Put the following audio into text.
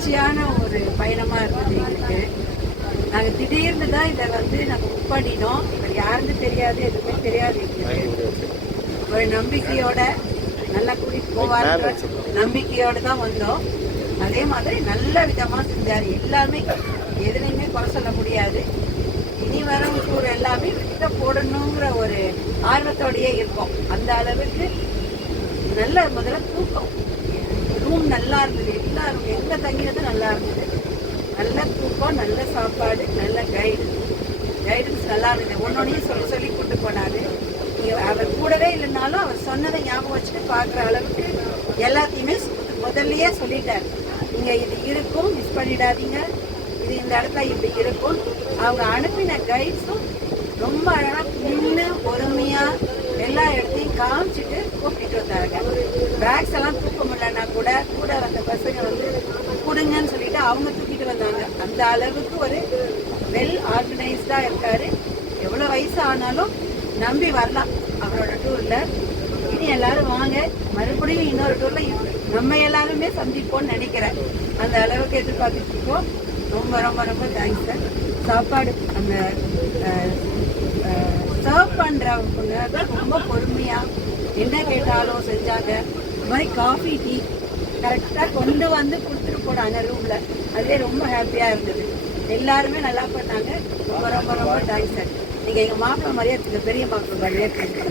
மகிழ்ச்சியான ஒரு பயணமாக இருந்தது எங்களுக்கு. நாங்கள் திடீர்னு தான் இதை நாங்கள் புக் பண்ணினோம். இவர் யாருன்னு தெரியாது, எதுவுமே தெரியாது எங்களுக்கு. ஒரு நம்பிக்கையோட நல்லா கூட்டிகிட்டு போவார் நம்பிக்கையோடு தான் வந்தோம். அதே மாதிரி நல்ல விதமாக செஞ்சார். எல்லாமே எதுலையுமே குறை சொல்ல முடியாது. இனி வரும் டூர் எல்லாமே கிட்ட போடணுங்கிற ஒரு ஆர்வத்தோடையே இருக்கும். அந்த அளவுக்கு நல்ல முதல்ல தூக்கம், ரூம் நல்லா இருந்தது. எல்லாரும் எங்கே தங்கினது நல்லா இருந்தது. நல்ல தூக்கம், நல்ல சாப்பாடு, நல்ல கைடன்ஸ் நல்லா இருந்தது. ஒன்னொன்னையும் சொல்லி கூட்டு போனாரு. அவர் கூடவே இல்லைனாலும் அவர் சொன்னதை ஞாபகம் வச்சுட்டு பார்க்குற அளவுக்கு எல்லாத்தையுமே முதல்லயே சொல்லிட்டார். நீங்கள் இது இருக்கும், மிஸ் பண்ணிடாதீங்க, இது இந்த இடத்துல இப்படி இருக்கும். அவங்க அனுப்பின கைட்ஸும் ரொம்ப அழகாக நின்று பொறுமையாக எல்லா இடத்தையும் காமிச்சிட்டு கூப்பிட்டு வந்தாங்க. பேக்ஸ் எல்லாம் தூக்க முடியலன்னா கூட வந்த பசங்க கொடுங்கன்னு சொல்லிட்டு அவங்க தூக்கிட்டு வந்தாங்க. அந்த அளவுக்கு ஒரு வெல் ஆர்கனைஸ்டாக இருக்காரு. எவ்வளோ வயசு ஆனாலும் நம்பி வரலாம் அவரோட டூரில். இனி எல்லாரும் வாங்க, மறுபடியும் இன்னொரு டூரில் நம்ம எல்லாருமே சந்திப்போம்னு நினைக்கிறேன். அந்த அளவுக்கு எதிர்பார்த்துட்டு இருக்கோம். ரொம்ப ரொம்ப ரொம்ப தேங்க்ஸ் சார். சாப்பாடு அந்த சர்வ் பண்ணுறவங்க தான் ரொம்ப பொறுமையாக என்ன கேட்டாலும் செஞ்சாங்க. இந்த மாதிரி காஃபி டீ கரெக்டாக கொண்டு கொடுத்துட்டு போனாங்க ரூமில். அதுவே ரொம்ப ஹாப்பியாக இருந்தது. எல்லாருமே நல்லா பண்ணாங்க. ரொம்ப ரொம்ப ரொம்ப தேங்க்ஸ் சார். நீங்கள் எங்கள் மாப்பிள்ளை மாதிரியே இருக்குது, பெரிய மாப்பிள்ளை மாதிரியே இருக்குது.